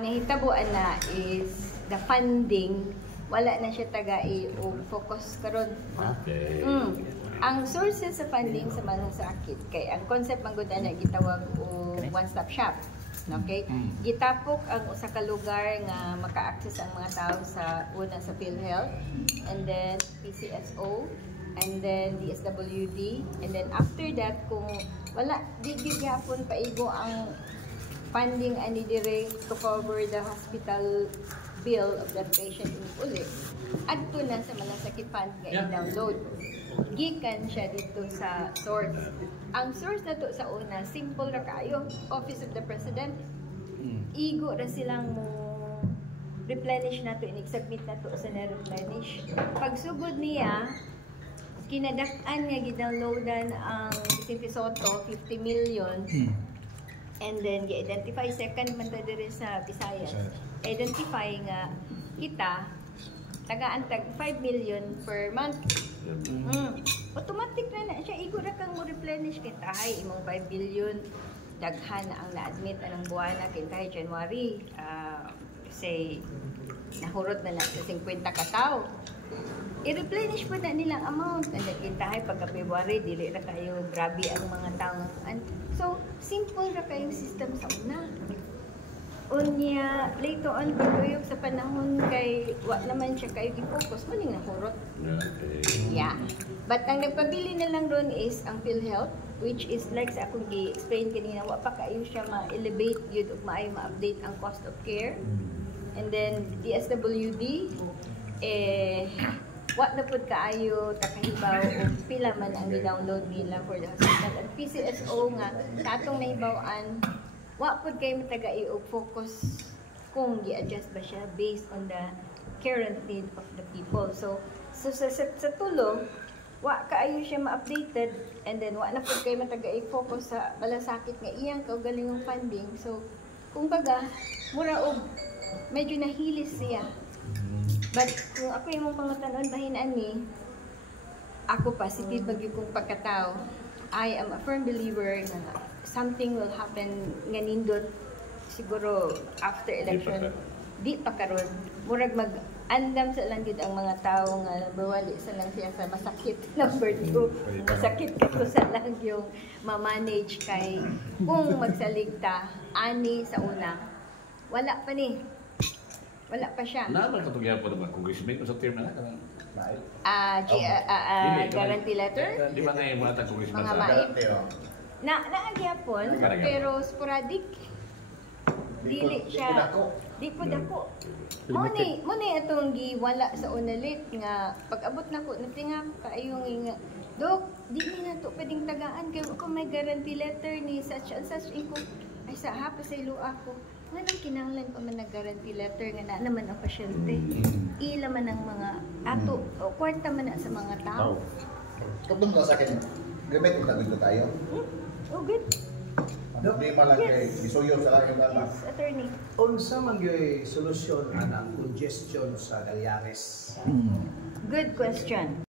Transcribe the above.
Nahitabuan na is the funding, wala na siya tagai o focus karon. Okay. Ang sources sa funding sa malasakit kay ang concept man gud ana gitawag o one-stop shop. Okay? Gitapok ang usa ka lugar nga maka-access ang mga tao sa una sa PhilHealth, and then PCSO, and then DSWD, and then after that kung wala di gyapon paigo ang funding ani dire to cover the hospital bill of that patient uli, adto na sa malasakit fund nga i-download. Gikan siya dito sa source. Ang source na to sa una, simple ra kayo, Office of the President. Igo ra silang mo replenish na to, i-submit na to sa na-replenish. Pagsugod niya, kinadak-an nga gidownloadan ang Vicente Sotto, 50 million. And then, i-identify, second man dire sa Visayas. Identify nga kita, taga-antag 5 million per month. Automatic na siya. Igo ra kang mo replenish kita. Hay, imong 5 billion. Daghan na ang na-admit anong buwan na kintahay January. Say, nahurot na sa 50 katao. I-replenish po na nilang amount. And then, kintahay pagka February, dili na kayo grabe ang mga taong. So, simple ra kayong system sa una. Unya, later on, pagkuyog sa panahon kay, wala naman siya kayo i-focus, maling nahurot. Yeah. But ang nagpabili na lang doon is ang PhilHealth, which is like sa akong i-explain kanina, wala pa kayo siya ma-elevate yun o ma-update ang cost of care. And then, DSWD, what na po kaayo takahibaw o pila man ang i-download nila for the hospital. At PCSO nga, katong nahibawaan, wa po kayo mataga i-focus kung i-adjust ba siya based on the current need of the people. So sa tulo, wa kaayo siya ma-updated, and then wa na po kayo mataga i-focus sa malasakit nga iyang kaugalingong funding. So, kung baga, mura og medyo nahilis siya. But kung ako yung pangatanon bahinan ni, ako positive bagyo kong pagkatao. I am a firm believer na something will happen nga nindot siguro after election. Di pa karon. Murag mag-andam sa lang ang mga tao nga bawali sa lang siya sa masakit. Number 2, masakit kato sa lang yung ma-manage kay kung magsaligta ani sa una. Wala pa ni. Wala pa siya. Naman katugyan po naman congressman sa term na guarantee letter? Di ba nga yung mga congressman mga sa maip? Naagyapon, pero sporadic. Dili siya. Di po dako. Muni atong giwala sa unalit nga pag-abot nako natinga kaayong nga Dok, di na to pwedeng tagaan kay kung may guarantee letter ni such and such ko. Ay sa hapa sa ilo ako. Nganong kinahanglan pa man nag-guarantee letter nga na naman ang pasyente. Ila man ang mga ato o kwarta man na sa mga tao. Tugtong ka sa akin, gamit mo tagod tayo? Oh, good. Hindi pa lang kay isuyo sa akin na. Yes, attorney. Unsa man gyud solusyon anang congestion sa Galianes? Good question.